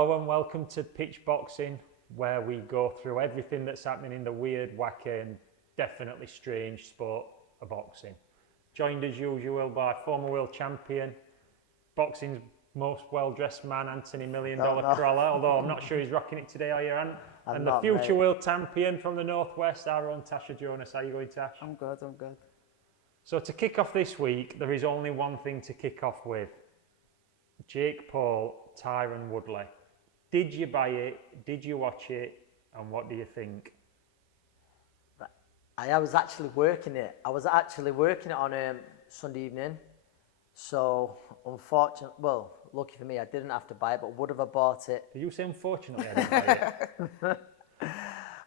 Hello and welcome to PitchBoxing, where we go through everything that's happening in the weird, wacky and definitely strange sport of boxing. Joined as usual by former world champion, boxing's most well-dressed man, Anthony $1 Million Crolla, although I'm not sure he's rocking it today, are you, Ant? And the future world champion from the Northwest, our own Tasha Jonas. How are you going, Tash? I'm good. So to kick off this week, there is only one thing to kick off with. Jake Paul, Tyron Woodley. Did you buy it? Did you watch it? And what do you think? I was actually working it. on Sunday evening. So, unfortunately, well, lucky for me, I didn't have to buy it, but would have I bought it? Did you say unfortunately I didn't buy it?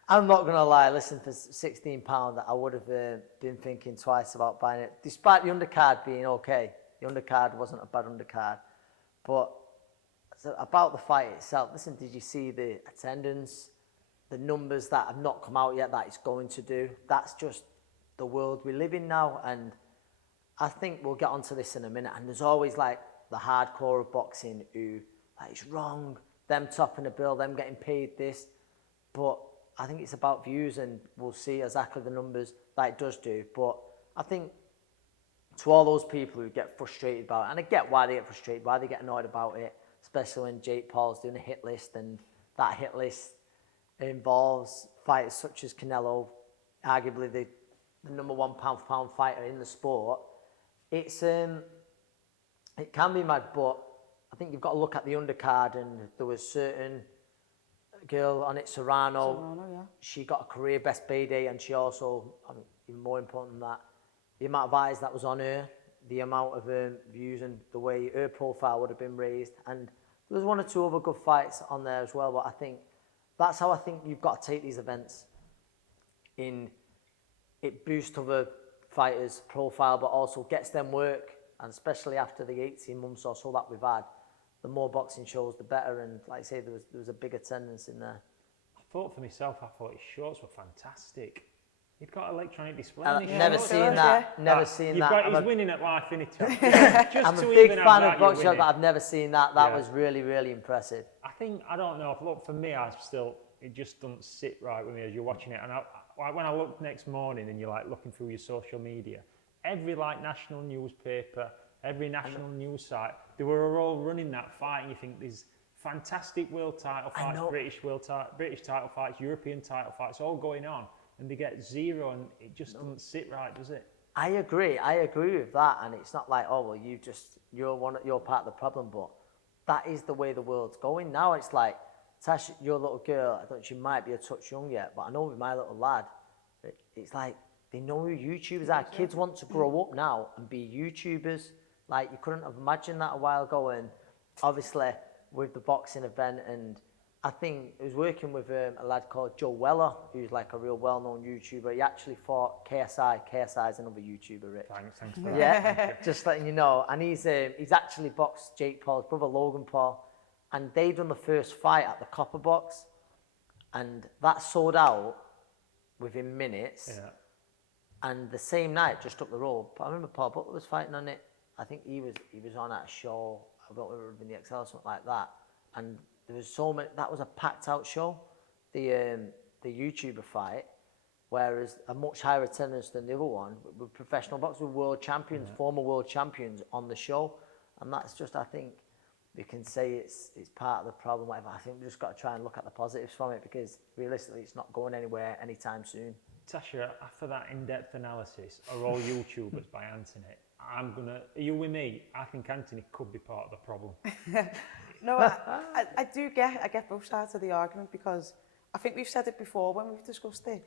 I'm not going to lie, listen, for £16, I would have been thinking twice about buying it, despite the undercard being okay. The undercard wasn't a bad undercard. But about the fight itself, listen, did you see the attendance, the numbers that have not come out yet that it's going to do? That's just the world we live in now, and I think we'll get onto this in a minute. And there's always like the hardcore of boxing who, like, it's wrong, them topping the bill, them getting paid this. But I think it's about views, and we'll see exactly the numbers that it does do. But I think to all those people who get frustrated about it, and I get why they get frustrated, why they get annoyed about it, especially when Jake Paul's doing a hit list, and that hit list involves fighters such as Canelo, arguably the number one pound-for-pound fighter in the sport. It can be mad, but I think you've got to look at the undercard, and there was certain girl on it, Serrano, yeah. She got a career best payday, and she also, I mean, even more important than that, the amount of eyes that was on her, the amount of views and the way her profile would have been raised. And there was one or two other good fights on there as well, but I think that's how I think you've got to take these events. It boosts other fighters' profile, but also gets them work, and especially after the 18 months or so that we've had, the more boxing shows, the better. And like I say, there was a big attendance in there. I thought for myself, his shorts were fantastic. He'd got electronic display. Never seen that. Never seen that. He's winning at life, isn't he? I'm a big fan of boxing, but I've never seen that. That was really, really impressive. I don't know. Look, for me, it just doesn't sit right with me as you're watching it. And when I looked next morning and you're like looking through your social media, every like national newspaper, every national news site, they were all running that fight, and you think these fantastic world title fights, British title fights, European title fights, all going on, and they get zero, and it just doesn't sit right, does it? I agree with that, and it's not like, oh well, you're part of the problem, but that is the way the world's going now. It's like, Tash, your little girl, I don't, she might be a touch young yet, but I know with my little lad, it's like they know who YouTubers are. Kids want to grow up now and be YouTubers. Like, you couldn't have imagined that a while ago, and obviously with the boxing event, and I think I was working with a lad called Joe Weller, who's like a real well-known YouTuber. He actually fought KSI. KSI is another YouTuber, Rich. Thanks for that. Yeah, just letting you know. And he's actually boxed Jake Paul's brother, Logan Paul, and they done the first fight at the Copper Box, and that sold out within minutes. Yeah. And the same night, just up the road, I remember Paul Butler was fighting on it. I think he was on at a show, I don't know if it would have been the XL or something like that. And there was so many, that was a packed out show, the YouTuber fight, whereas a much higher attendance than the other one, with professional boxers, with world champions, former world champions on the show. And that's just, I think, we can say it's part of the problem, whatever. I think we've just got to try and look at the positives from it, because realistically it's not going anywhere anytime soon. Tasha, after that in-depth analysis, are all YouTubers by Anthony? Are you with me? I think Anthony could be part of the problem. No, I get both sides of the argument, because I think we've said it before when we've discussed it.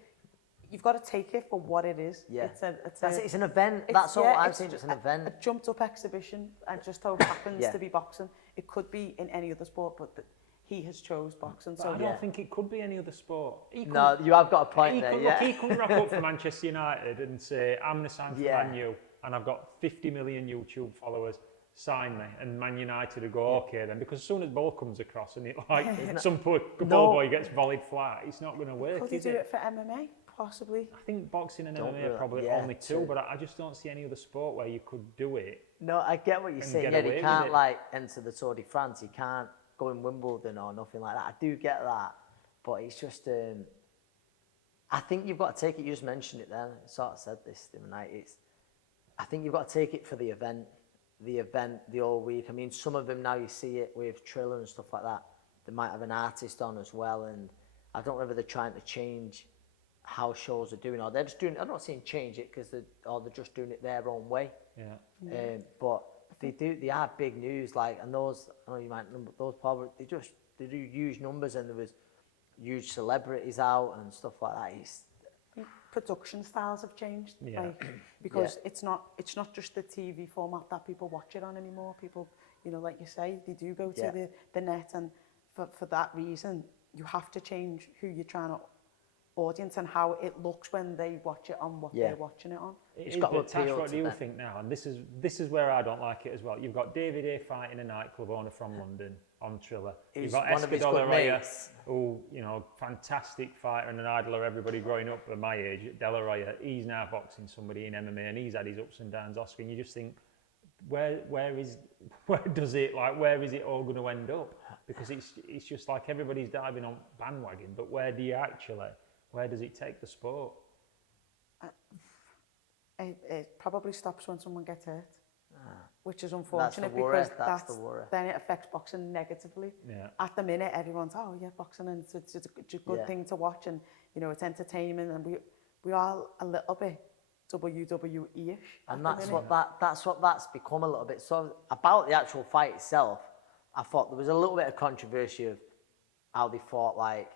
You've got to take it for what it is. Yeah. It's an event. That's all I'm saying, it's an event. A jumped up exhibition, and just how it happens to be boxing. It could be in any other sport, but he has chose boxing. So I don't think it could be any other sport. No, you have got a point there. Look, he couldn't rock up for Manchester United and say, I'm going to sign for Man U, and I've got 50 million YouTube followers, sign me. And Man United would go, okay then, because as soon as ball comes across and it some poor ball boy gets volleyed flat, it's not going to work. Could he do it for MMA? Possibly. I think boxing and MMA are probably only two, but I just don't see any other sport where you could do it. No, I get what you're saying. Yeah, he can't like enter the Tour de France. He can't going Wimbledon or nothing like that. I do get that, but it's just, I think you've got to take it, you just mentioned it then, I sort of said this the other night, I think you've got to take it for the event, the whole week. I mean, some of them now you see it with Triller and stuff like that, they might have an artist on as well, and I don't know whether they're trying to change how shows are doing, or they're just doing, I'm not saying change it, they're just doing it their own way. Yeah. But they are big news, like, and those, I know you might know, but those probably, they do huge numbers, and there was huge celebrities out and stuff like that. Production styles have changed, Yeah. like, because it's not just the TV format that people watch it on anymore. People, you know, like you say, they do go to the net, and for that reason, you have to change who you're trying to audience and how it looks when they watch it on what they're watching it on. It's got Tash, what do you think now? And this is where I don't like it as well. You've got David A fighting a nightclub owner from London on Triller. You've got Esca De La Hoya, who, you know, fantastic fighter and an idol of everybody growing up at my age, De La Hoya. He's now boxing somebody in MMA, and he's had his ups and downs, Oscar, and you just think, where is it all going to end up? Because it's just like everybody's diving on bandwagon, but where does it take the sport? It probably stops when someone gets hurt, which is unfortunate, because then it affects boxing negatively. Yeah. At the minute, everyone's, oh yeah, boxing, and it's a good thing to watch, and you know, it's entertainment, and we are a little bit WWE-ish. And that's what's become a little bit. So about the actual fight itself, I thought there was a little bit of controversy of how they fought, like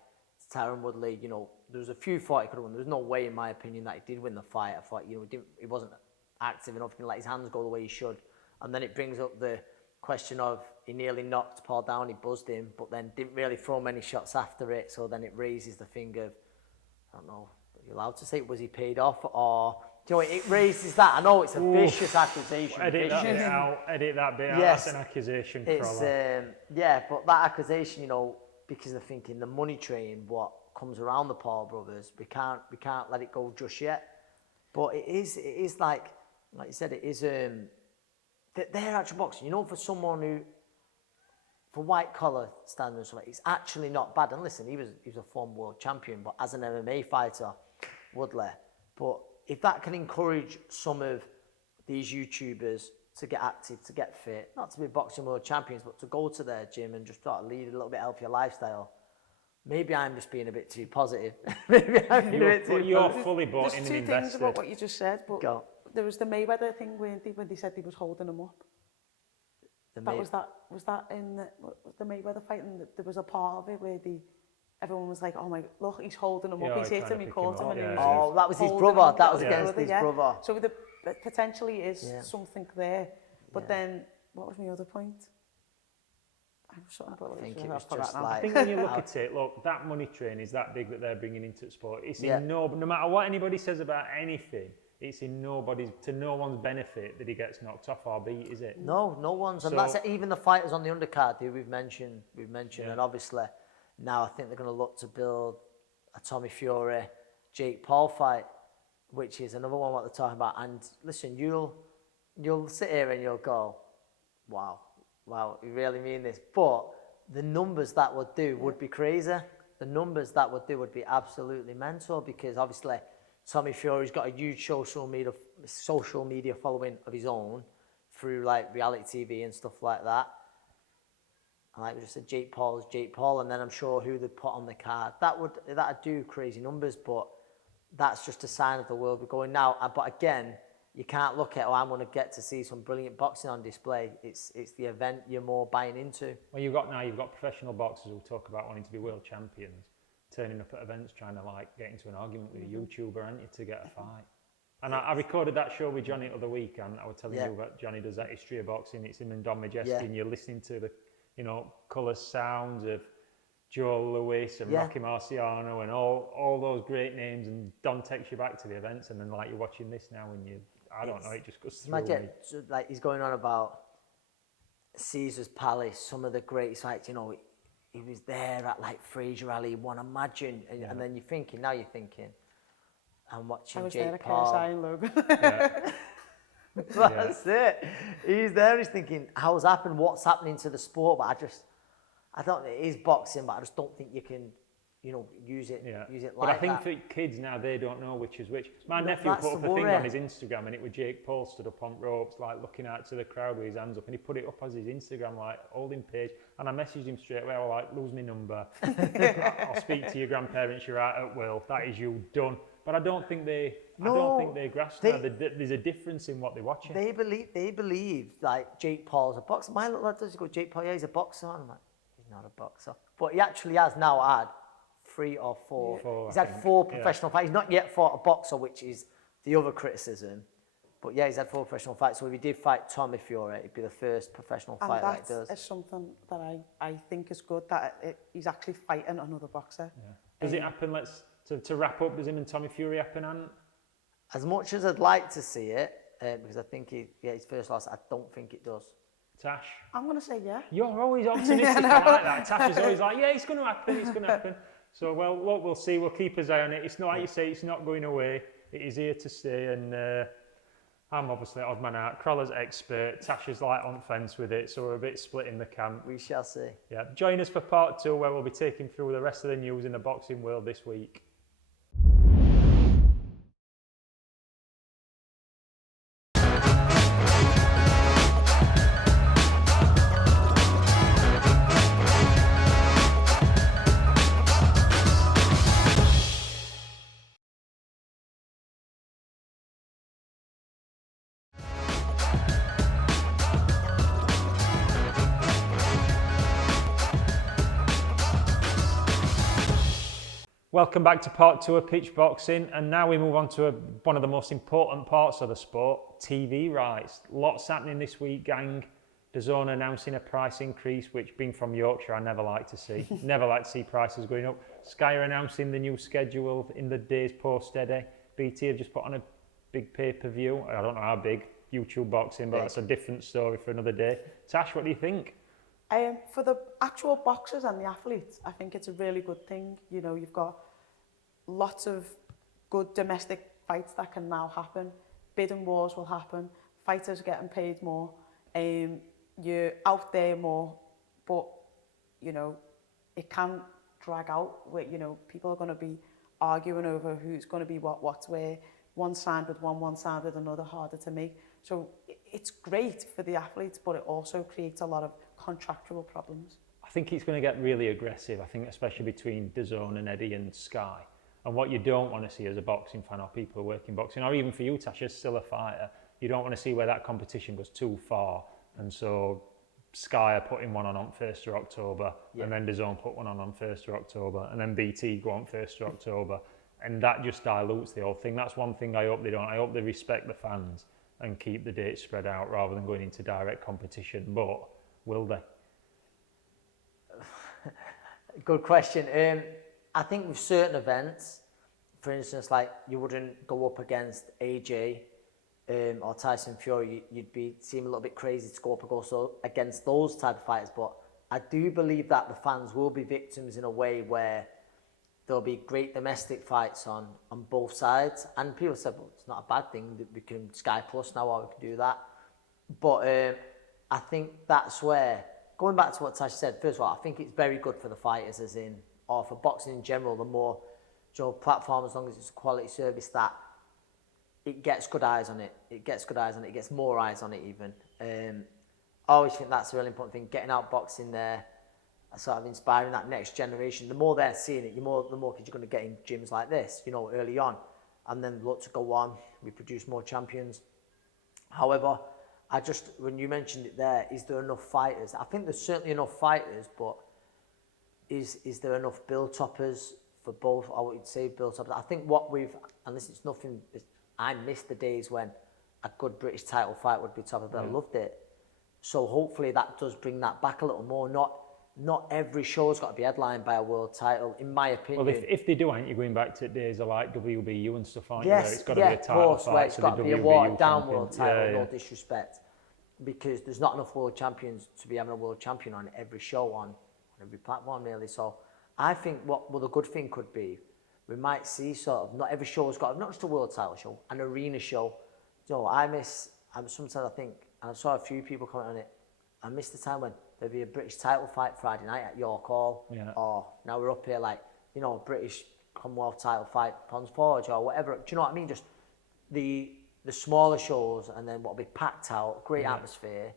Tyron Woodley, you know, there was a few fights he could have won. There was no way, in my opinion, that he did win the fight. I thought, you know, he wasn't active enough, didn't let his hands go the way he should. And then it brings up the question of he nearly knocked Paul down, he buzzed him, but then didn't really throw many shots after it. So then it raises the thing of, I don't know, are you allowed to say, was he paid off? Or, do you know, it raises that. I know it's a vicious accusation. Edit that bit out. That's an accusation, Crolla. Yeah, but that accusation, you know, because they're thinking the money train, what comes around the Paul brothers, we can't let it go just yet. But it is like you said, it is their actual boxing. You know, for someone who, for white collar standards, it's actually not bad. And listen, he was a former world champion, but as an MMA fighter, Woodley. But if that can encourage some of these YouTubers to get active, to get fit, not to be boxing world champions, but to go to their gym and just start lead a little bit healthier lifestyle. Maybe I'm just being a bit too positive. Maybe I'm being a bit too positive. You're fully bought in and invested. There's two things about what you just said, but there was the Mayweather thing when they said he was holding him up. Was that in the Mayweather fight, and there was a part of it where everyone was like, oh my, look, he's holding him up, he's hit him, he caught him. Oh, that was his brother, that was against his brother. So potentially is something there. But then, what was my other point? I think when you look at it, look, that money train is that big that they're bringing into the sport. It's in no matter what anybody says about anything, it's to no one's benefit that he gets knocked off or beat, is it? No one's, and that's it. Even the fighters on the undercard who we've mentioned, and obviously now I think they're going to look to build a Tommy Fury, Jake Paul fight, which is another one what they're talking about. And listen, you'll sit here and you'll go, wow, you really mean this? But the numbers that would do would be crazy. The numbers that would do would be absolutely mental, because obviously Tommy Fury's got a huge social media following of his own through like reality TV and stuff like that. And like we just said, Jake Paul is Jake Paul, and then I'm sure who they'd put on the card. That'd do crazy numbers, but that's just a sign of the world we're going now. But again, you can't look at, I'm going to get to see some brilliant boxing on display. It's the event you're more buying into. Well, you've got professional boxers who talk about wanting to be world champions, turning up at events trying to like get into an argument with a YouTuber, aren't you, to get a fight. And I recorded that show with Johnny the other week, and I was telling you about Johnny does that history of boxing. It's him and Don Majeski, and you're listening to the, you know, colour sounds of Joe Lewis and Rocky Marciano and all those great names, and Don takes you back to the events, and then like you're watching this now and I don't know, it just goes through me. Like he's going on about Caesar's Palace, some of the greatest fights, you know, he was there at like Fraser Ali, one imagine, and then you're thinking, I'm watching Jake Paul. I was there at KSI, That's it. He's there, he's thinking, what's happened, what's happening to the sport, but I don't. It is boxing, but I just don't think you can, use it But like I think that. for kids now, they don't know which is which. My No, nephew that's put up the a thing worry. on his Instagram, and it was Jake Paul stood up on ropes, like looking out to the crowd with his hands up, and he put it up as his Instagram, like holding page. And I messaged him straight away, I was like, lose my number. I'll speak to your grandparents, you're out at will. That is you, done. But I don't think they grasp now. There's a difference in what they're watching. They believe like Jake Paul's a boxer. My little lad does go, Jake Paul, yeah, he's a boxer. And I'm like, he's not a boxer. But he actually has now had 3 or 4. He's had 4 professional fights. He's not yet fought a boxer, which is the other criticism. But yeah, he's had 4 professional fights. So if he did fight Tommy Fury, it'd be the first professional fight that he does. And that's something that I think is good, that he's actually fighting another boxer. Yeah. Does it happen, to wrap up, does him and Tommy Fury happen, Ant? As much as I'd like to see it, because I think his first loss, I don't think it does. Tash? I'm going to say yeah. You're always optimistic. I like that. Tash is always like, yeah, it's going to happen, it's going to happen. So, well, what we'll see, we'll keep an eye on it. It's not, like you say, it's not going away. It is here to stay, and I'm obviously odd man out. Crolla's expert. Tasha's like on fence with it, so we're a bit split in the camp. We shall see. Yeah. Join us for part 2, where we'll be taking through the rest of the news in the boxing world this week. Welcome back to part 2 of PitchBoxing, and now we move on to one of the most important parts of the sport, TV rights. Lots happening this week, gang. DAZN announcing a price increase, which being from Yorkshire, I never like to see. Never like to see prices going up. Sky are announcing the new schedule in the days post-Eddie. BT have just put on a big pay-per-view. I don't know how big, YouTube boxing, but that's a different story for another day. Tash, what do you think? For the actual boxers and the athletes, I think it's a really good thing. You've got lots of good domestic fights that can now happen. Bidding wars will happen. Fighters are getting paid more. You're out there more. But, it can drag out where, people are going to be arguing over who's going to be what's where. One signed with one signed with another, harder to make. So it's great for the athletes, but it also creates a lot of contractual problems. I think it's going to get really aggressive, I think, especially between DAZN and Eddie and Sky. And what you don't want to see as a boxing fan or people who work in boxing, or even for you, Tasha, as still a fighter, you don't want to see where that competition goes too far. And so Sky are putting one on 1st of October, and then DAZN put one on 1st of October, and then BT go on 1st of October. And that just dilutes the whole thing. That's one thing I hope they don't. I hope they respect the fans and keep the dates spread out rather than going into direct competition. But will they? Good question. I think with certain events, for instance, like you wouldn't go up against AJ or Tyson Fury, you'd seem a little bit crazy to go up against those type of fighters. But I do believe that the fans will be victims in a way where there'll be great domestic fights on both sides. And people said, well, it's not a bad thing that we can Sky Plus now, or we can do that. But I think that's where, going back to what Tash said, first of all, I think it's very good for the fighters, or for boxing in general, the more platform, as long as it's a quality service, that it gets good eyes on it. It gets more eyes on it even. I always think that's a really important thing, getting out boxing there, sort of inspiring that next generation. The more they're seeing it, the more kids you're going to get in gyms like this, early on, and then look to go on. We produce more champions. However, when you mentioned it there, is there enough fighters? I think there's certainly enough fighters, but is there enough bill-toppers for both? I would say bill-toppers. I think and this is nothing, I miss the days when a good British title fight would be top of the bill. I loved it. So hopefully that does bring that back a little more. Not every show's got to be headlined by a world title, in my opinion. Well, if they do, aren't you going back to days of like WBU and stuff, aren't yes, you? It's got to be a title fight. Where it's got to be a watered-down world title, no disrespect. Because there's not enough world champions to be having a world champion on every show, on every platform, really. So I think what the good thing could be, we might see sort of, not every show's got, not just a world title show, an arena show. Sometimes I think, and I saw a few people comment on it, I miss the time when there'd be a British title fight Friday night at York Hall, or now we're up here like, you know, British Commonwealth title fight, Pons Forge or whatever. Do you know what I mean? Just the smaller shows, and then what'll be packed out, great atmosphere.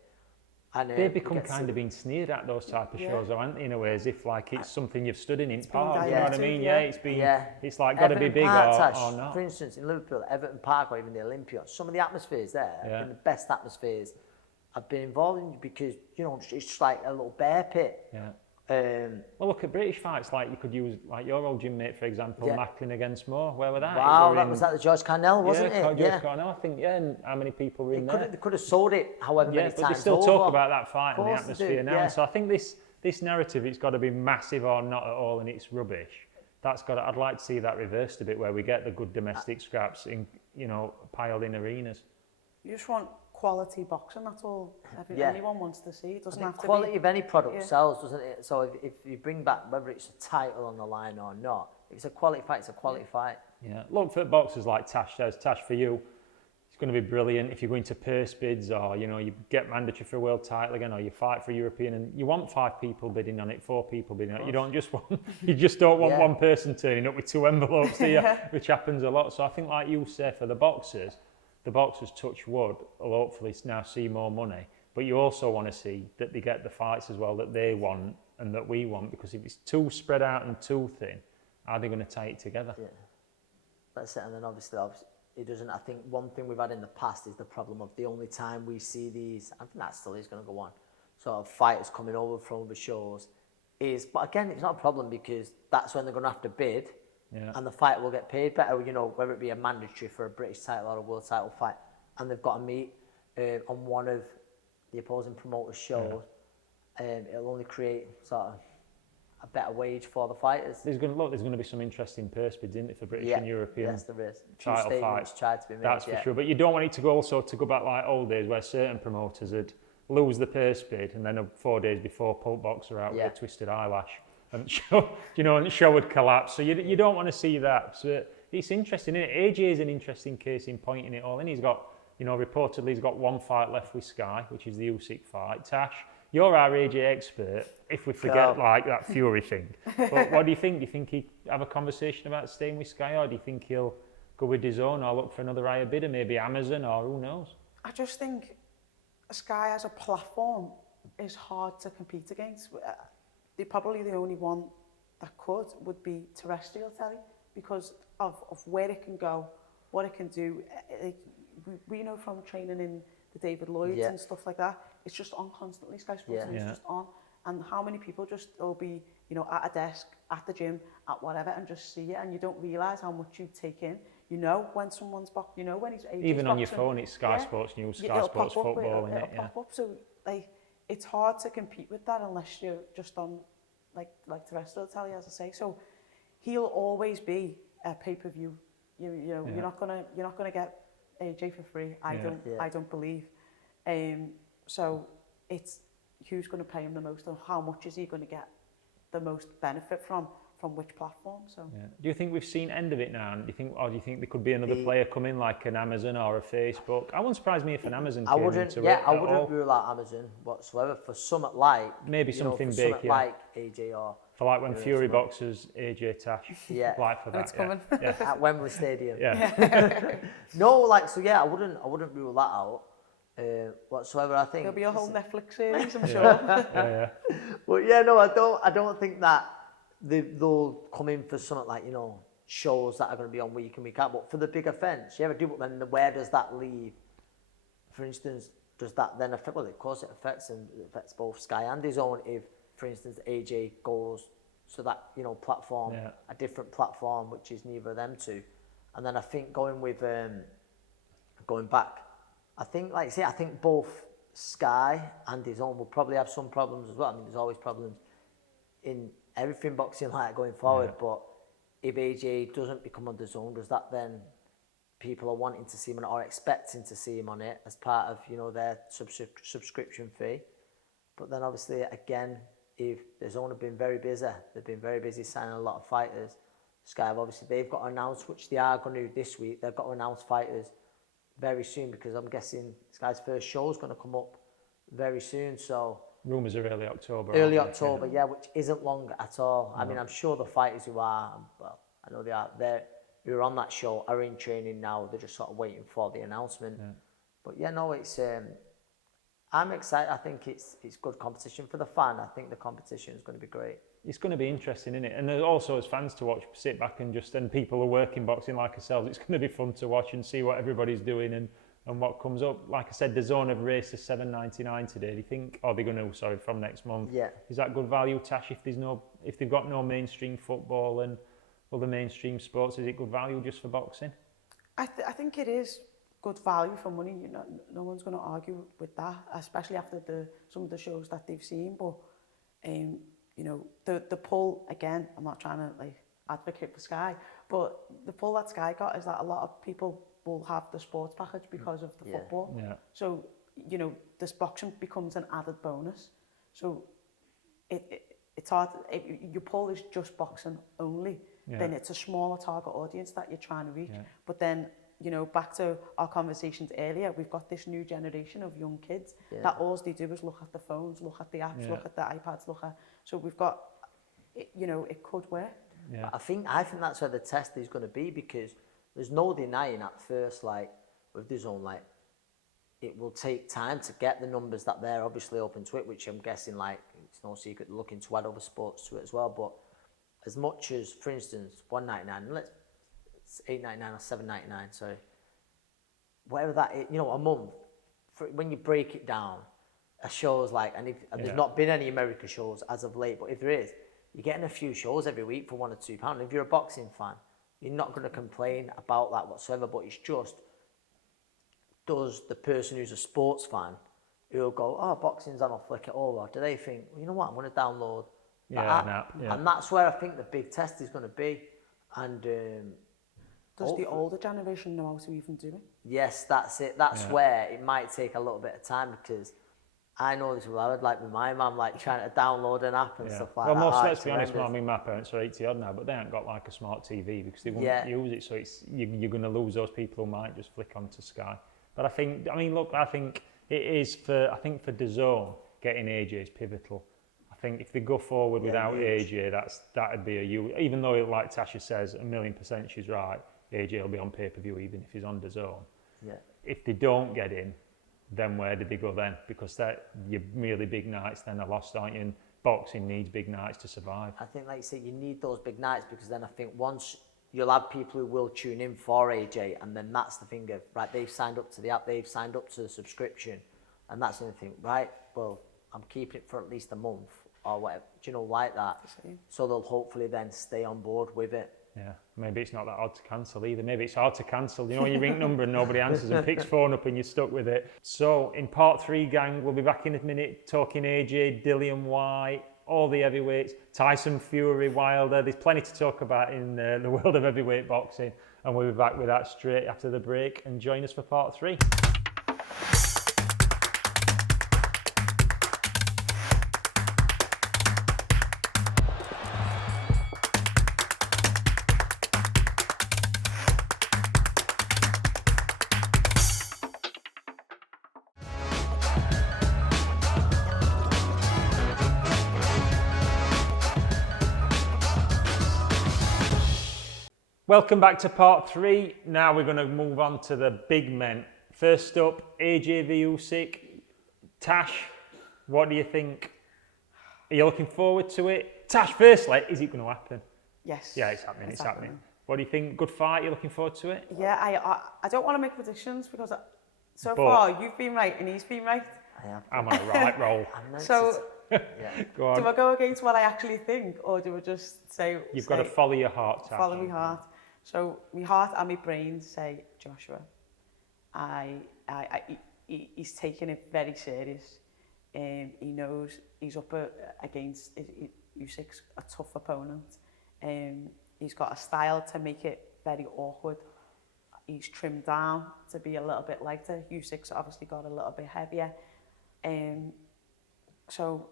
And they've become kind of being sneered at, those type of shows, though, aren't they, in a way, as if like it's something you've stood in part. You know what I mean? It's been, it's like got to be big or not. For instance, in Liverpool, Everton Park or even the Olympia, some of the atmospheres there have been the best atmospheres I've been involved in, because, you know, it's just like a little bear pit. Well, look at British fights, like you could use like your old gym mate, for example, Macklin against Moore. Where were that? Wow, that was at the George Carnell, wasn't it? George Carnell, I think, and how many people were in there? They could have sold it however many times. But they still talk about that fight and the atmosphere now. So I think this narrative, it's got to be massive or not at all, and it's rubbish. I'd like to see that reversed a bit, where we get the good domestic scraps in, you know, piled in arenas. You just want quality boxing, that's all anyone wants to see. It doesn't have to be... Quality of any product sells, doesn't it? So if you bring back, whether it's a title on the line or not, if it's a quality fight, it's a quality fight. Look, for boxers like Tash says, Tash, for you, it's going to be brilliant if you go into purse bids, or, you know, you get mandatory for a world title again, or you fight for European, and you want 5 people bidding on it, 4 people bidding on it. You don't just want, you just don't want one person turning up with 2 envelopes here, which happens a lot. So I think, like you say, for the boxers touch wood will hopefully now see more money, but you also want to see that they get the fights as well that they want and that we want, because if it's too spread out and too thin, how are they going to tie it together? That's it. And then obviously it doesn't. I think one thing we've had in the past is the problem of the only time we see these, I think that still is going to go on, sort of fighters coming over from other shows is, but again, it's not a problem, because that's when they're going to have to bid. And the fight will get paid better, you know, whether it be a mandatory for a British title or a world title fight, and they've got to meet on one of the opposing promoters' shows. It'll only create sort of a better wage for the fighters. There's going to be some interesting purse bids, isn't it, for British and European title fights. Tried to be made, that's for sure. But you don't want it to go back like old days, where certain promoters would lose the purse bid, and then 4 days before, Pulp Boxer out with a twisted eyelash. And the show would collapse. So you don't want to see that. So it's interesting, isn't it? AJ is an interesting case in pointing it all in. He's got, you know, reportedly he's got 1 fight left with Sky, which is the Usyk fight. Tash, you're our AJ expert, if we forget like that Fury thing. But what do you think? Do you think he'd have a conversation about staying with Sky, or do you think he'll go with his own, or look for another higher bidder, maybe Amazon, or who knows? I just think Sky as a platform is hard to compete against. Probably the only one that would be terrestrial telly, because of where it can go, what it can do. We know from training in the David Lloyds and stuff like that, it's just on constantly, Sky Sports, and it's just on. And how many people will be, you know, at a desk, at the gym, at whatever, and just see it, and you don't realise how much you take in. You know when someone's boxing, you know when he's even on your phone, it's Sky Sports News, Sky Sports Football, isn't it? It'll pop up. So like, it's hard to compete with that unless you're just on like terrestrial telly, as I say. So he'll always be a pay-per-view. You know, you're not gonna get AJ for free. I don't believe. So it's who's going to pay him the most, and how much is he going to get the most benefit from which platform. So do you think we've seen end of it now? Do you think there could be another player coming, like an Amazon or a Facebook? I wouldn't surprise me if an Amazon came into it. I wouldn't rule out Amazon whatsoever for something like maybe something big, something like AJ, or for like when Fury boxes AJ Tash. Like for that. It's coming. At Wembley Stadium. No, like, so I wouldn't rule that out whatsoever. I think there'll be a whole Netflix series, I'm sure. But no, I don't think that they'll come in for something like, you know, shows that are going to be on week in, week out. But for the big events, you ever do, but then where does that leave? For instance, does that then affect, well, of course it affects him, it affects both Sky and his own if, for instance, AJ goes to that, you know, platform, a different platform, which is neither of them two. And then I think going back, I think both Sky and his own will probably have some problems as well. I mean, there's always problems in everything boxing like going forward, but if AJ doesn't become on the zone, does that then people are wanting to see him on it or expecting to see him on it as part of, you know, their subscription fee? But then obviously again, if the zone have been very busy, they've been very busy signing a lot of fighters. Sky have obviously, they've got to announce, which they are going to do this week, they've got to announce fighters very soon, because I'm guessing Sky's first show is going to come up very soon. So Rumours are early October. early aren't they? October, yeah, which isn't long at all. I mean, I'm sure the fighters who are, well, I know they are, who are on that show are in training now. They're just sort of waiting for the announcement. Yeah. But yeah, no, it's. I'm excited. I think it's good competition for the fan. I think the competition is going to be great. It's going to be interesting, isn't it? And there's also, as fans to watch, sit back and people who work in boxing like ourselves, it's going to be fun to watch and see what everybody's doing and what comes up. Like I said, the zone of race is $7.99 today. Do you think, or they're going to, sorry, from next month. Yeah. Is that good value, Tash? If they've got no mainstream football and other mainstream sports, is it good value just for boxing? I think it is good value for money. You know, no one's going to argue with that, especially after some of the shows that they've seen. But you know, the pull, again, I'm not trying to like advocate for Sky, but the pull that Sky got is that a lot of people will have the sports package because of the football. Yeah. So, you know, this boxing becomes an added bonus. So it's hard, if your pull is just boxing only, then it's a smaller target audience that you're trying to reach. Yeah. But then, you know, back to our conversations earlier, we've got this new generation of young kids that all they do is look at the phones, look at the apps, look at the iPads, so we've got, you know, it could work. Yeah. I think that's where the test is going to be, because there's no denying at first, like with the zone, like it will take time to get the numbers that they're obviously open to it, which I'm guessing, like, it's no secret looking to add other sports to it as well. But as much as, for instance, $1.99, it's $8.99 or $7.99, sorry, whatever that is, you know, a month. When you break it down, a show's like, and there's not been any America shows as of late, but if there is, you're getting a few shows every week for £1 or £2. If you're a boxing fan, you're not going to complain about that whatsoever. But it's just, does the person who's a sports fan who'll go, oh, boxing's on, I'll flick it over, do they think, well, you know what, I'm going to download that app? And that's where I think the big test is going to be. And does the older generation know how to even do it? Yes, that's it. That's where it might take a little bit of time, because I know this. Well, I would like with my mum, like trying to download an app and stuff like that. Well, let's be honest, my parents are 80 odd now, but they haven't got like a smart TV because they won't use it. So you're going to lose those people who might just flick onto Sky. But I think it is for DAZN, getting AJ is pivotal. I think if they go forward without AJ, that'd be even though, like Tasha says, 1,000,000% she's right. AJ will be on pay-per-view even if he's on DAZN. Yeah. If they don't get in, then where did they go then? Because your really big nights then are lost, aren't you? And boxing needs big nights to survive. I think, like you say, you need those big nights, because then I think once you'll have people who will tune in for AJ, and then that's the thing of, right, they've signed up to the app, they've signed up to the subscription, and that's the thing, right, well, I'm keeping it for at least a month or whatever, do you know, like that. So they'll hopefully then stay on board with it. Yeah, maybe it's not that hard to cancel either. Maybe it's hard to cancel. You know, you ring number and nobody answers and picks phone up and you're stuck with it. So in part 3, gang, we'll be back in a minute talking AJ, Dillian White, all the heavyweights, Tyson Fury, Wilder. There's plenty to talk about in the world of heavyweight boxing. And we'll be back with that straight after the break. And join us for part 3. Welcome back to part 3. Now we're going to move on to the big men. First up, AJ v Usyk. Tash, what do you think? Are you looking forward to it? Tash, firstly, is it going to happen? Yes. Yeah, it's happening. It's happening. What do you think? Good fight? You looking forward to it? Yeah, I don't want to make predictions because far you've been right and he's been right. I have. I'm on a right roll. Go on. Do I go against what I actually think, or do I just say... You've got to follow your heart, Tash. Follow my heart. So my heart and my brain say Joshua. He's taking it very serious. He knows he's up against Usyk's a tough opponent. He's got a style to make it very awkward. He's trimmed down to be a little bit lighter. Usyk's obviously got a little bit heavier. So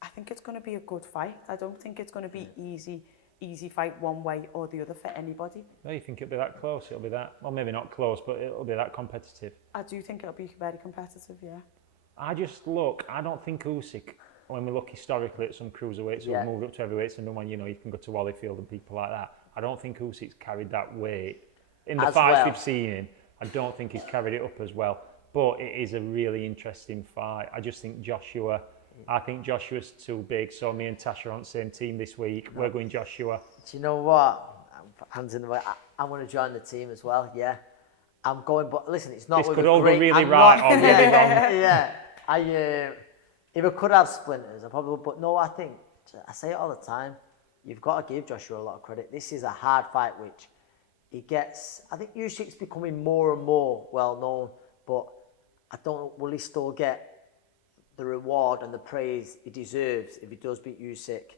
I think it's going to be a good fight. I don't think it's going to be easy fight one way or the other for anybody. No, you think it'll be that close? It'll be that, well, maybe not close, but it'll be that competitive. I do think it'll be very competitive, yeah. I don't think Usyk, when we look historically at some cruiserweights who've moved up to heavyweights and when, you know, you can go to Holyfield and people like that, I don't think Usyk's carried that weight. In the fights we've seen him, I don't think he's carried it up as well. But it is a really interesting fight. I just think Joshua's too big. So me and Tasha are on the same team this week. We're going Joshua. Do you know what? Hands in the way. I'm going to join the team as well. Yeah, I'm going. But listen, it's not. This could all go really right or really wrong. Yeah, if I could have splinters, I probably would. But no, I say it all the time. You've got to give Joshua a lot of credit. This is a hard fight, which he gets. I think Usyk's becoming more and more well known, but I don't know, will he still get the reward and the praise he deserves if he does beat Usyk?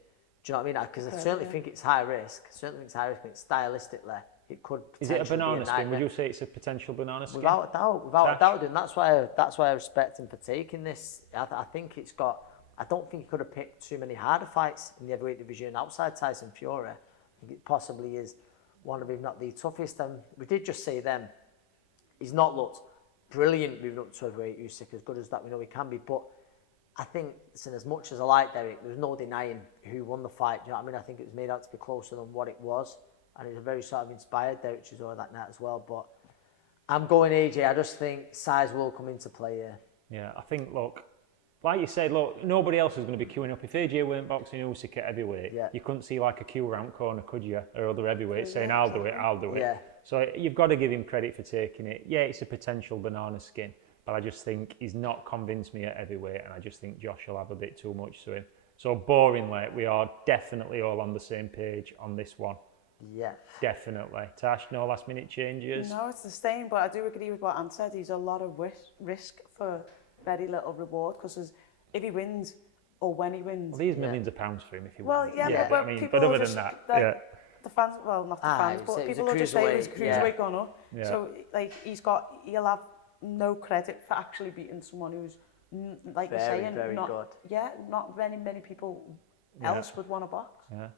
Do you know what I mean? Because I certainly think it's high risk. But stylistically, it could. Is it a banana skin? Would you say it's a potential banana skin? Without a doubt, and that's why I respect him for taking this. I think it's got. I don't think he could have picked too many harder fights in the heavyweight division outside Tyson Fury. I think it possibly is one of, if not the toughest. And we did just say them. He's not looked brilliant moving up to heavyweight Usyk, as good as that we know he can be. But I think, listen, as much as I like Derek, there's no denying who won the fight. Do you know what I mean? I think it was made out to be closer than what it was. And it was a very sort of inspired Derek Chisora that night as well. But I'm going AJ. I just think size will come into play here. Yeah, I think, look, like you said, look, nobody else is going to be queuing up. If AJ weren't boxing Usyk at heavyweight, you couldn't see like a queue around corner, could you? Or other heavyweights saying, I'll do it. Yeah. So you've got to give him credit for taking it. Yeah, it's a potential banana skin, but I just think he's not convinced me at heavyweight, and I just think Josh will have a bit too much to him. So boringly, we are definitely all on the same page on this one. Yeah. Definitely. Tash, no last minute changes? No, it's the same, but I do agree with what Anne said. He's a lot of risk for very little reward, because if he wins, or when he wins... Well, these millions of pounds for him if he wins. But other than that, the fans, well, not the fans, but people will just say his cruiserweight gone up. Yeah. So, like, he'll have no credit for actually beating someone who's, like you're saying, not good. Yeah, not many people else would want to box. Yeah.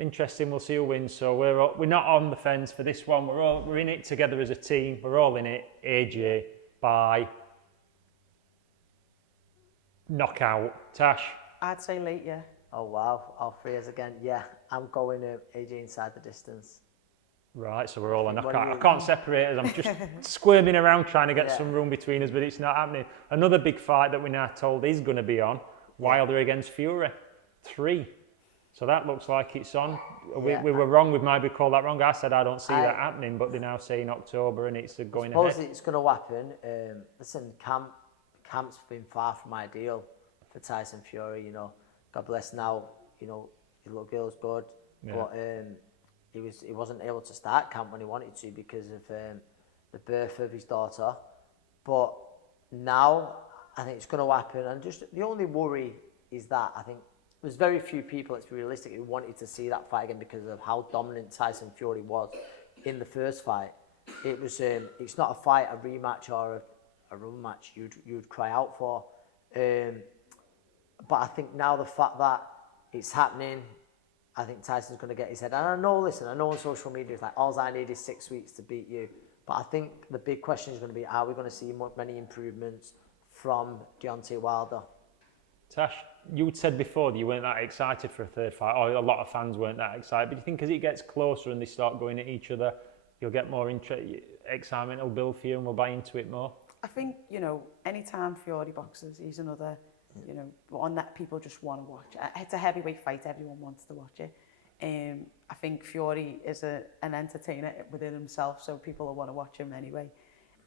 Interesting. We'll see who wins. So we're not on the fence for this one. We're in it together as a team. We're all in it. AJ by knockout. Tash? I'd say late, yeah. Oh wow, all three is again. Yeah, I'm going AJ inside the distance. Right, so we're all a knockout. I can't separate us. I'm just squirming around trying to get some room between us, but it's not happening. Another big fight that we're now told is going to be on, Wilder against Fury, 3. So that looks like it's on. We were wrong. We might be called that wrong. I said I don't see that happening, but they're now saying October and it's going ahead. Supposedly it's going to happen. Listen, camp's been far from ideal for Tyson Fury. You know, God bless now. You know, his little girl's good, but he wasn't able to start camp when he wanted to because of the birth of his daughter. But now I think it's going to happen. And just the only worry is that I think there's very few people, it's realistic, who wanted to see that fight again because of how dominant Tyson Fury was in the first fight. It was, it's not a fight, a rematch or a run match you'd cry out for. But I think now the fact that it's happening, I think Tyson's going to get his head. And I know on social media, it's like, all I need is 6 weeks to beat you. But I think the big question is going to be, are we going to see many improvements from Deontay Wilder? Tash, you said before that you weren't that excited for a third fight, or a lot of fans weren't that excited, but do you think as it gets closer and they start going at each other, you'll get more excitement will build for you and we'll buy into it more? I think, anytime Fury boxes, he's another, one that people just want to watch. It's a heavyweight fight, everyone wants to watch it. I think Fury is an entertainer within himself, so people will want to watch him anyway.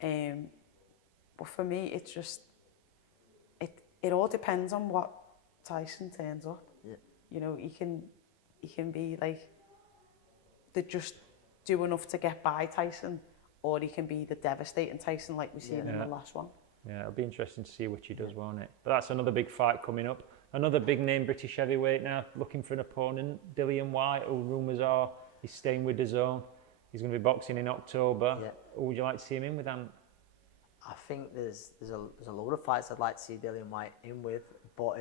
But for me, it's just, it all depends on what Tyson turns up. Yeah. He can be like, they just do enough to get by Tyson, or he can be the devastating Tyson like we seen in the last one. Yeah, it'll be interesting to see which he does, won't it? But that's another big fight coming up. Another big name British heavyweight now, looking for an opponent, Dillian Whyte, who rumours are he's staying with DAZN. He's going to be boxing in October. Yeah. Who would you like to see him in with, Ant? I think there's a load of fights I'd like to see Dillian Whyte in with, but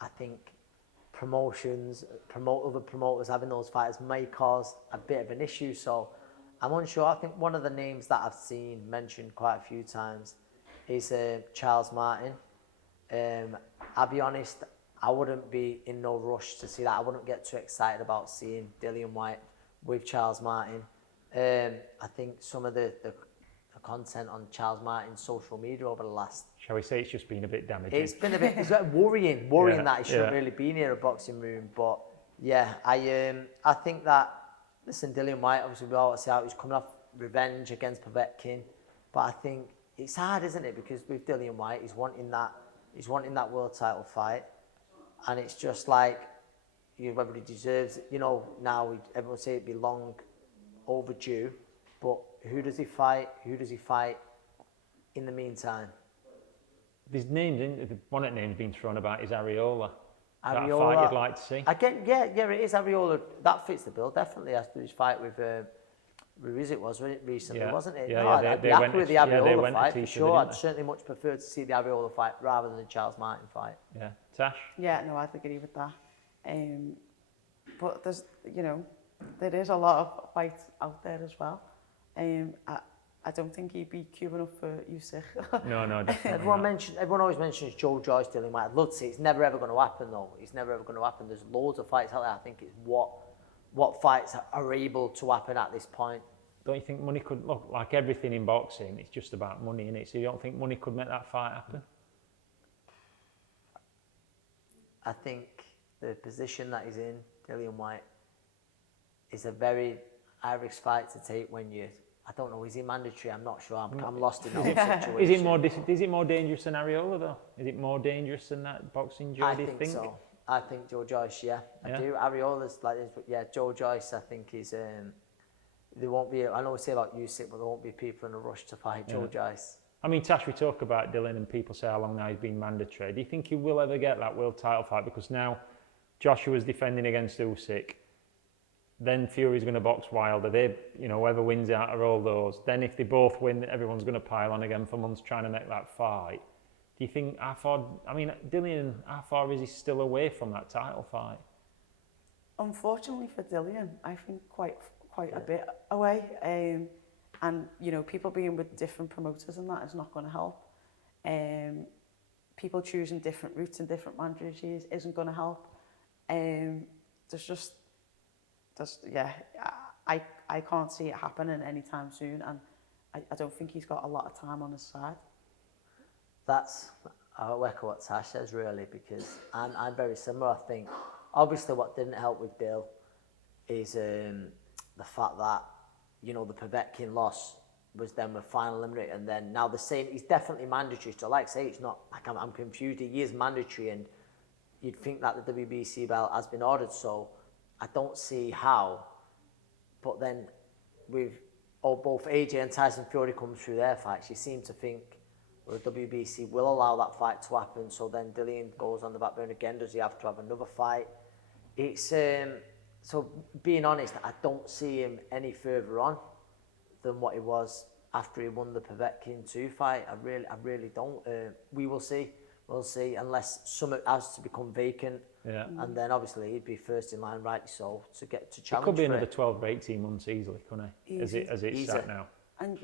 I think other promoters having those fighters may cause a bit of an issue. So I'm unsure. I think one of the names that I've seen mentioned quite a few times is Charles Martin. I'll be honest, I wouldn't be in no rush to see that. I wouldn't get too excited about seeing Dillian Whyte with Charles Martin. I think some of the content on Charles Martin's social media over the last... Shall we say it's just been a bit damaging? It's been a bit worrying that he shouldn't really be near a boxing room. But yeah, I think that, listen, Dillian Whyte, obviously we always say how he's coming off revenge against Povetkin. But I think it's hard, isn't it? Because with Dillian Whyte, he's wanting that world title fight. And it's just like, whether he deserves it, now everyone say it'd be long overdue. But who does he fight? Who does he fight in the meantime? There's names, one of the names being thrown about is Ariola. Is that a Ariola, fight you'd like to see? Again, yeah, it is Ariola. That fits the bill, definitely, after his fight with Ruiz, wasn't it, recently, wasn't it? I'd be happy with the Ariola fight, for sure. I'd certainly much prefer to see the Ariola fight rather than the Charles Martin fight. Yeah. Tash? Yeah, no, I'd agree with that. But there's, there is a lot of fights out there as well. I don't think he'd be queuing up for Usyk. No, definitely Everyone always mentions Joe Joyce, Dillian Whyte. I'd love to see it. It's never ever going to happen, though. It's never ever going to happen. There's loads of fights out there. I think it's what fights are able to happen at this point. Don't you think money could, look, like everything in boxing, it's just about money, innit? So you don't think money could make that fight happen? I think the position that he's in, Dillian Whyte, is a very high-risk fight to take when you... I don't know, is he mandatory? I'm not sure. I'm lost in that situation. Is it more dangerous than Ariola, though? Is it more dangerous than that boxing Joe, do you think? So. I think Joe Joyce, yeah. I do. Ariola's like this, but yeah, Joe Joyce, I think, is... there won't be... I know we say about Usyk, but there won't be people in a rush to fight Joe Joyce. I mean, Tash, we talk about Dillian and people say how long now he's been mandatory. Do you think he will ever get that world title fight? Because now Joshua's defending against Usyk. Then Fury's going to box Wilder. They, whoever wins out of all those. Then if they both win, everyone's going to pile on again for months trying to make that fight. Do you think Dillian, how far is he still away from that title fight? Unfortunately for Dillian, I think quite a bit away. And, people being with different promoters and that is not going to help. People choosing different routes and different managers isn't going to help. I can't see it happening anytime soon, and I don't think he's got a lot of time on his side. I'll echo what Tash says, really, because I'm very similar. I think, obviously, what didn't help with Dill is the fact that, the Povetkin loss was then the final eliminator, and then now the same, he's definitely mandatory. So, like I say, it's not, like I'm confused. He is mandatory, and you'd think that the WBC belt has been ordered, so I don't see how. But then with both AJ and Tyson Fury come through their fights, you seem to think, well, the WBC will allow that fight to happen, so then Dillian goes on the back burner again. Does he have to have another fight? It's so being honest, I don't see him any further on than what he was after he won the Povetkin 2 fight. I really don't. We will see. We'll see, unless something has to become vacant. Yeah. And then obviously he'd be first in line, rightly so, to get to challenge. It could be another 12 or 18 months easily, couldn't it? As it's set now. And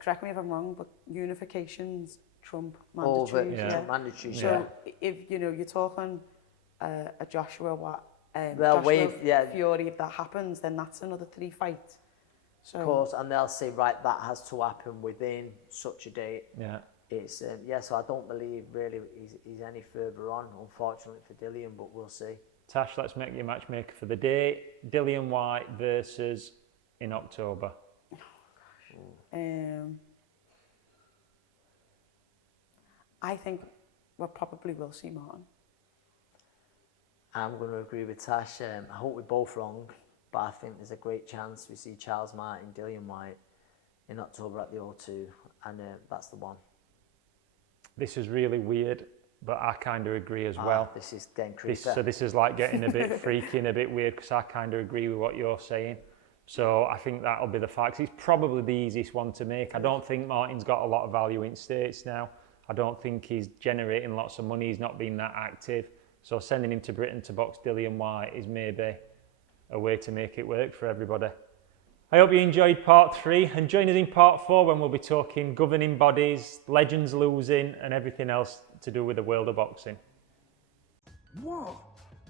correct me if I'm wrong, but unifications trump mandatory. Mandatory. So if you're talking a Joshua, Fury, if that happens, then that's another 3 fights. So, of course, and they'll say, right, that has to happen within such a date. Yeah. It's so I don't believe really he's any further on, unfortunately for Dillian, but we'll see. Tash, let's make you matchmaker for the day. Dillian Whyte versus in October. I think we probably will see Martin. I'm going to agree with Tash. I hope we're both wrong, but I think there's a great chance we see Charles Martin, Dillian Whyte in October at the O2, and that's the one. This is really weird, but I kind of agree as well. This is getting creepy. So this is like getting a bit freaky and a bit weird, because I kind of agree with what you're saying. So I think that'll be the fact. It's probably the easiest one to make. I don't think Martin's got a lot of value in States now. I don't think he's generating lots of money. He's not been that active. So sending him to Britain to box Dillian Whyte is maybe a way to make it work for everybody. I hope you enjoyed part 3 and join us in part 4 when we'll be talking governing bodies, legends losing and everything else to do with the world of boxing. What?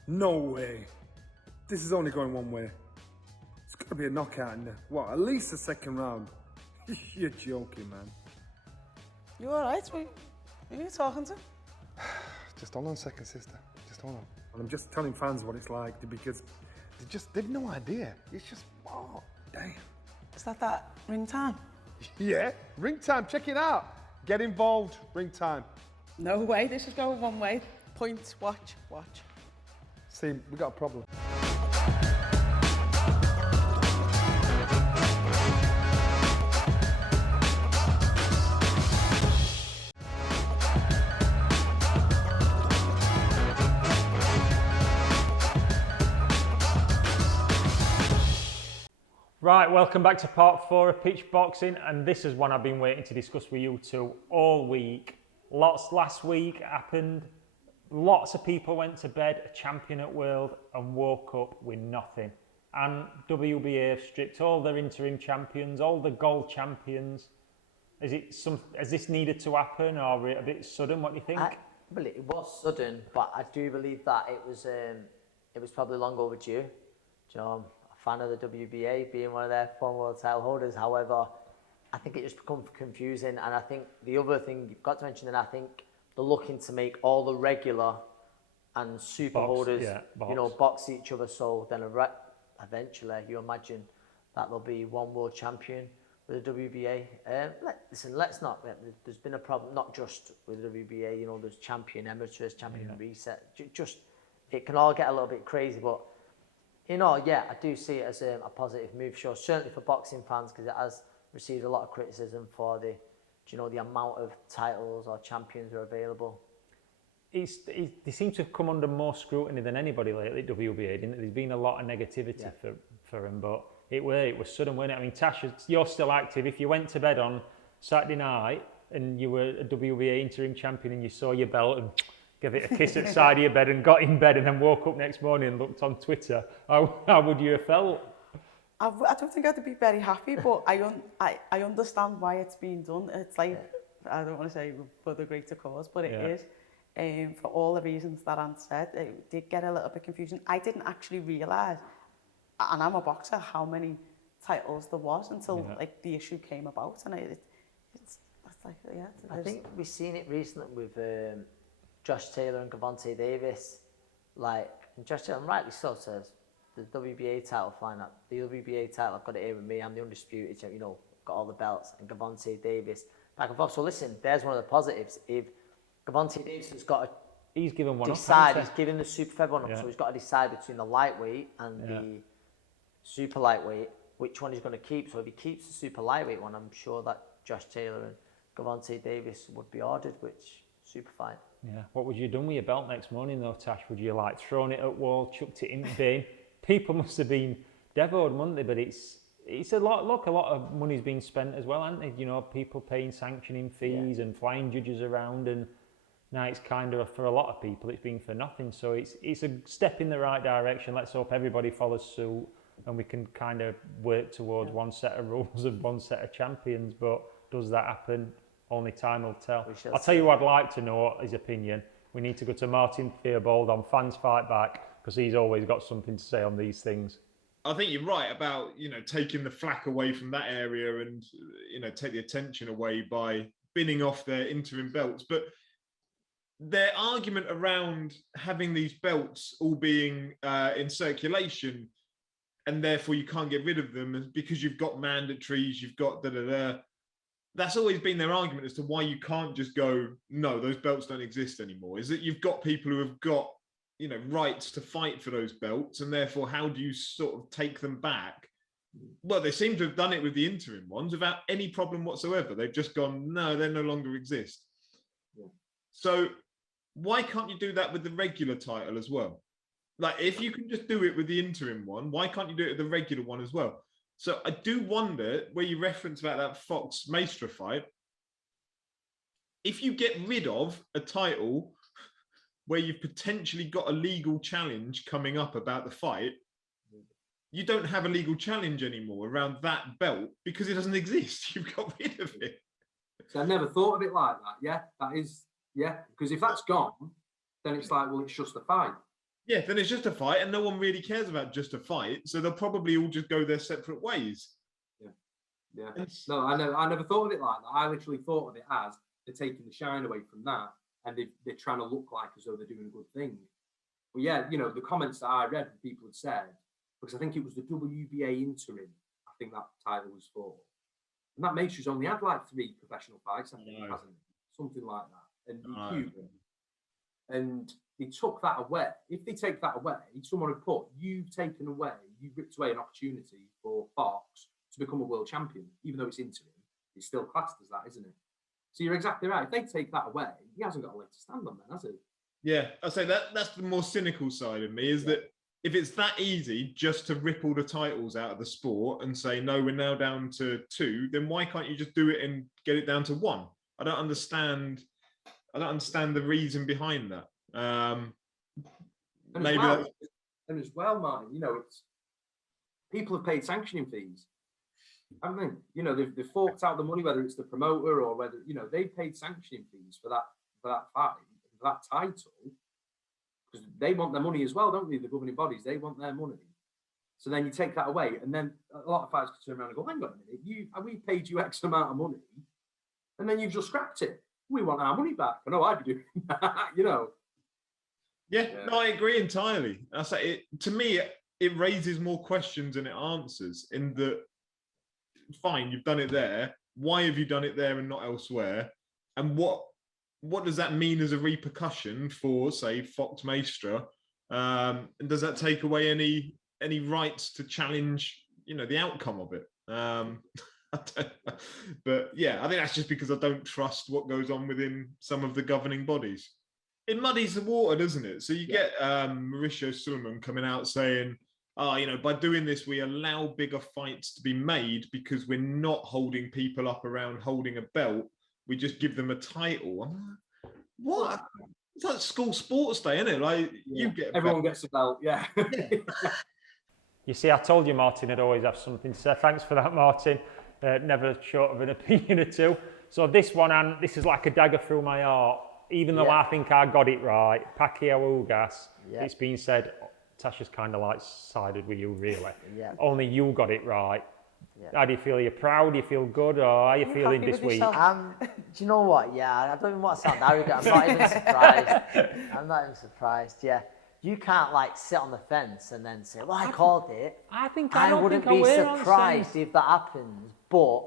No way. This is only going one way. It's got to be a knockout in there. What, at least the second round? You're joking, man. You all right? Who are you talking to? Just hold on a second, sister. Just hold on. And I'm just telling fans what it's like because they've no idea. It's just, oh, damn. Is that ring time? Yeah, ring time. Check it out. Get involved. Ring time. No way. This is going one way. Point. Watch. See, we got a problem. Right, welcome back to part 4 of PitchBoxing, and this is one I've been waiting to discuss with you two all week. Last week happened, lots of people went to bed, a champion at World, and woke up with nothing. And WBA have stripped all their interim champions, all the gold champions. Has this needed to happen, or a bit sudden? What do you think? Well, it was sudden, but I do believe that it was probably long overdue. You know, fan of the WBA, being one of their former world title holders. However, I think it just becomes confusing, and I think the other thing you've got to mention, and I think they're looking to make all the regular and super holders, box each other. So then eventually, you imagine that there'll be one world champion with the WBA. Let's not. There's been a problem, not just with the WBA. You know, there's champion amateurs, champion reset. Just it can all get a little bit crazy, but. You know, yeah, I do see it as a positive move, sure, certainly for boxing fans, because it has received a lot of criticism for the amount of titles or champions that are available. They seem to have come under more scrutiny than anybody lately at WBA, didn't it? There's been a lot of negativity for them, but it was sudden, wasn't it? I mean, Tasha, you're still active. If you went to bed on Saturday night and you were a WBA interim champion and you saw your belt and give it a kiss at the side of your bed and got in bed and then woke up next morning and looked on Twitter, how would you have felt? I don't think I'd be very happy, but I understand why it's being done. It's like, I don't want to say for the greater cause, but it is. For all the reasons that Ant said, it did get a little bit confusing. I didn't actually realise, and I'm a boxer, how many titles there was until like the issue came about. And it's like, I think we've seen it recently with Josh Taylor and Gervonta Davis, and Josh Taylor, and rightly so, says the WBA title flying up. The WBA title, I've got it here with me. I'm the undisputed, got all the belts. And Gervonta Davis back and forth. So listen, there's one of the positives. If Gervonta Davis has got to he's given one decide, up, he's given the super featherweight one up, so he's got to decide between the lightweight and the super lightweight which one he's going to keep. So if he keeps the super lightweight one, I'm sure that Josh Taylor and Gervonta Davis would be ordered, which super fine. Yeah. What would you have done with your belt next morning though, Tash? Would you thrown it at wall, chucked it in the bin? People must have been devoted, wouldn't they? But it's a lot. Look, a lot of money's been spent as well, hasn't they? You know, people paying sanctioning fees and flying judges around, and now it's kind of for a lot of people it's been for nothing. So it's a step in the right direction. Let's hope everybody follows suit and we can kind of work towards one set of rules and one set of champions. But does that happen? Only time will tell. I'll tell you what I'd like to know, his opinion. We need to go to Martin Theobald on Fans Fight Back, because he's always got something to say on these things. I think you're right about, taking the flack away from that area and, take the attention away by binning off their interim belts. But their argument around having these belts all being in circulation and therefore you can't get rid of them because you've got mandatories, you've got da-da-da. That's always been their argument as to why you can't just go, no, those belts don't exist anymore, is that you've got people who have got, rights to fight for those belts, and therefore how do you sort of take them back? Well, they seem to have done it with the interim ones without any problem whatsoever. They've just gone, no, they no longer exist. Yeah. So why can't you do that with the regular title as well? Like, if you can just do it with the interim one, why can't you do it with the regular one as well? So I do wonder, where you reference about that Fox Maestra fight, if you get rid of a title where you've potentially got a legal challenge coming up about the fight, you don't have a legal challenge anymore around that belt because it doesn't exist. You've got rid of it. So I never thought of it like that. Yeah, that is, yeah. Because if that's gone, then it's like, well, it's just a fight. Yeah, then it's just a fight, and no one really cares about just a fight. So they'll probably all just go their separate ways. Yeah. No, I never thought of it like that. I literally thought of it as they're taking the shine away from that, and they're trying to look like as though they're doing a good thing. But yeah, you know, the comments that I read, people had said, because I think it was the WBA interim, I think that title was for. And that makes you only had like 3 professional fights, I think, hasn't it? Something like that. And Cuba. And they took that away. If they take that away, someone would put, you've ripped away an opportunity for Fox to become a world champion, even though it's interim. It's still classed as that, isn't it? So you're exactly right. If they take that away, he hasn't got a leg to stand on then, has he? Yeah, I say that's the more cynical side of me, is that if it's that easy just to rip all the titles out of the sport and say, no, we're now down to 2, then why can't you just do it and get it down to 1? I don't understand the reason behind that. And as well, Martin, you know, it's people have paid sanctioning fees. I mean, you know, they've forked out the money, whether it's the promoter or whether, you know, they've paid sanctioning fees for that fight, for that title, because they want their money as well, don't they? The governing bodies, they want their money. So then you take that away, and then a lot of fighters can turn around and go, hang on a minute, we paid you X amount of money, and then you've just scrapped it. We want our money back. I know I'd be doing that, you know. Yeah, no, I agree entirely. I say it to me, it raises more questions than it answers. In that, fine, you've done it there. Why have you done it there and not elsewhere? And what does that mean as a repercussion for, say, Fox Maestra? And does that take away any rights to challenge, you know, the outcome of it? But yeah, I think that's just because I don't trust what goes on within some of the governing bodies. It muddies the water, doesn't it? So you get Mauricio Suleiman coming out saying, you know, by doing this, we allow bigger fights to be made because we're not holding people up around holding a belt. We just give them a title. I'm like, what? It's like school sports day, isn't it? Like everyone gets a belt, yeah. You see, I told you Martin would always have something to say. Thanks for that, Martin. Never short of an opinion or two. So this one, and this is like a dagger through my heart. Even though I think I got it right, Pacquaio Ugas, it's been said, Tasha's kind of like sided with you, really. Yeah. Only you got it right. Yeah. How do you feel? Are you proud? Do you feel good? Or how are you feeling this week? Do you know what? Yeah, I don't even want to sound arrogant. I'm not even surprised. I'm not even surprised. Yeah. You can't like sit on the fence and then say, well, I called it. I wouldn't be surprised if that happens, but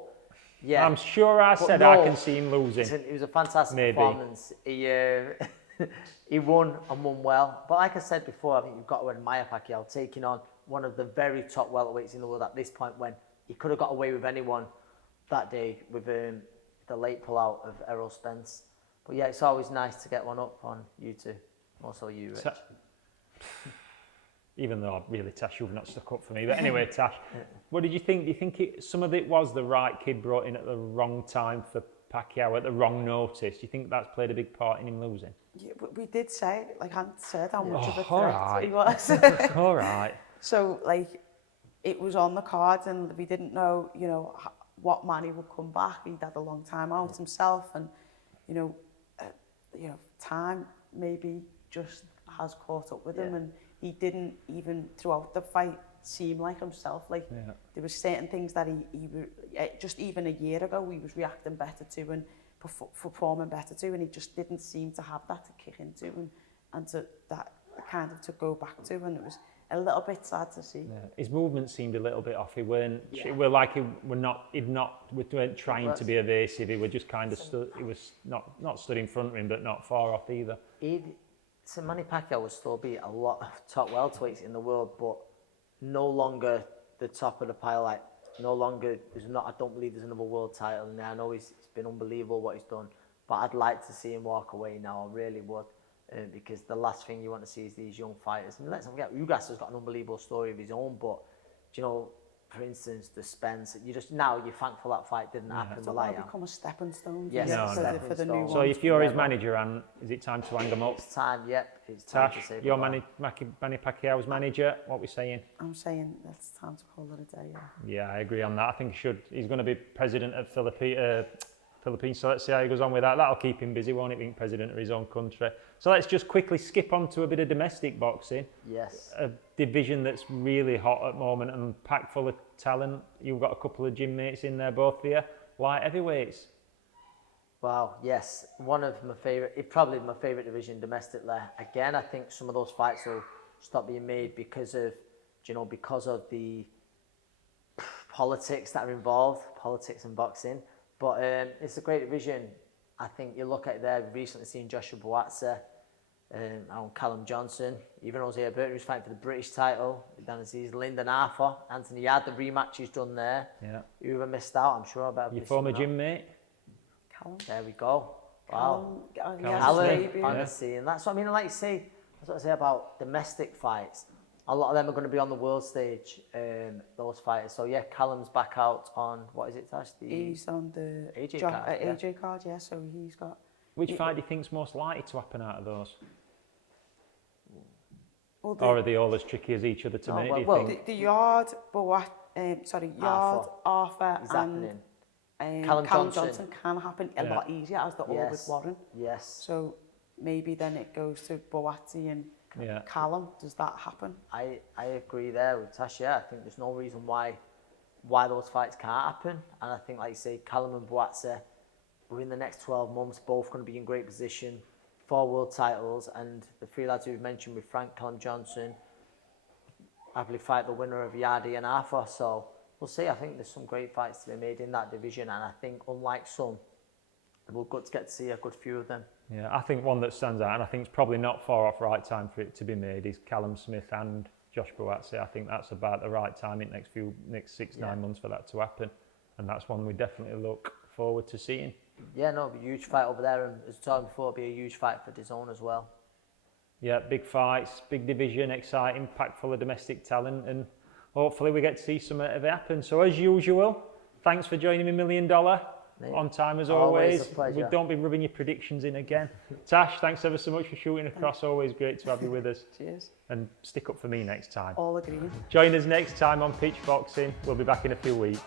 yeah. I'm sure I said I can see him losing. It was a fantastic performance. He won and won well. But like I said before, I think you've got to admire Pacquiao taking on one of the very top welterweights in the world at this point, when he could have got away with anyone that day with the late pullout of Errol Spence. But yeah, it's always nice to get one up on you two. Also you, Rich. Even though really, Tash, you've not stuck up for me. But anyway, Tash, what did you think? Do you think some of it was the right kid brought in at the wrong time for Pacquiao, at the wrong notice? Do you think that's played a big part in him losing? Yeah, we did say, like Ant said, how much of a threat he was. All right. So, like, it was on the cards, and we didn't know, you know, what man he would come back. He'd had a long time out himself, and, you know, time maybe just has caught up with him, and he didn't even throughout the fight seem like himself. Like there was certain things that he just even a year ago he was reacting better to and performing better to, and he just didn't seem to have that to kick into and to that kind of to go back to, and it was a little bit sad to see. Yeah. His movement seemed a little bit off. He weren't. We're like we weren't trying to be evasive. He were just kind of he was not stood in front of him, but not far off either. So Manny Pacquiao will still be a lot of top welterweights in the world, but no longer the top of the pile. Like no longer I don't believe there's another world title in there. I know it's been unbelievable what he's done, but I'd like to see him walk away now. I really would, because the last thing you want to see is these young fighters. And let's not forget, Ugas has got an unbelievable story of his own, but you know, for instance, the Spence, you're thankful that fight didn't happen. So that'll become a stepping stone. Yes, No, for the new one. So if you're his manager, and is it time to hang him up? It's time, yep. It's time to Tash, say you're goodbye. Manny Pacquiao's manager. What we saying? I'm saying it's time to call it a day. Yeah, I agree on that. I think he should. He's going to be president of Philippines, so let's see how he goes on with that. That'll keep him busy, won't it, being president of his own country? So let's just quickly skip on to a bit of domestic boxing. Yes. A division that's really hot at the moment and packed full of talent. You've got a couple of gym mates in there, both of you. Light heavyweights. Wow, yes. One of my favourite, probably my favourite division domestically. Again, I think some of those fights will stop being made because of the politics that are involved, politics and boxing. But it's a great division. I think you look at it there, we've recently seen Joshua Buatsi, and Callum Johnson, even Jose Alberto, who's fighting for the British title. Then there's Lyndon Arthur, Anthony Yard, the rematch he's done there. Yeah. Whoever missed out, I'm sure about. Your former gym mate? Callum. There we go. Wow. Callum. On the scene. That's what I mean. Like you say, that's what I say about domestic fights. A lot of them are going to be on the world stage, those fighters. So yeah, Callum's back out on, what is it, Tash? He's on the AJ card, AJ card, yeah. So he's got. Which fight do you think's most likely to happen out of those? Well, Or are they all as tricky as each other to make, do you think? the Yard, Arthur Is and Callum Callum Johnson. Johnson can happen a lot easier as they're all with Warren. Yes. So maybe then it goes to Buatsi and Callum. Does that happen? I agree there with Tash. Yeah, I think there's no reason why those fights can't happen. And I think, like you say, Callum and Buatsi, within the next 12 months, both going to be in great position for world titles. And the three lads we've mentioned with Frank, Callum Johnson, I believe fight the winner of Yardi and Arthur. So we'll see. I think there's some great fights to be made in that division. And I think, unlike some, we'll get to see a good few of them. Yeah, I think one that stands out, and I think it's probably not far off right time for it to be made, is Callum Smith and Josh Buatsi. I think that's about the right time in next 6-9 months for that to happen, and that's one we definitely look forward to seeing. Yeah, no, it'll be a huge fight over there, and as I told before, it'll be a huge fight for DAZN as well. Yeah, big fights, big division, exciting, packed full of domestic talent, and hopefully we get to see some of it happen. So as usual, thanks for joining me, $1 Million. On time as always. A pleasure. We don't be rubbing your predictions in again. Tash, thanks ever so much for shooting across. Always great to have you with us. Cheers. And stick up for me next time. All agreed. Join us next time on PitchBoxing. We'll be back in a few weeks.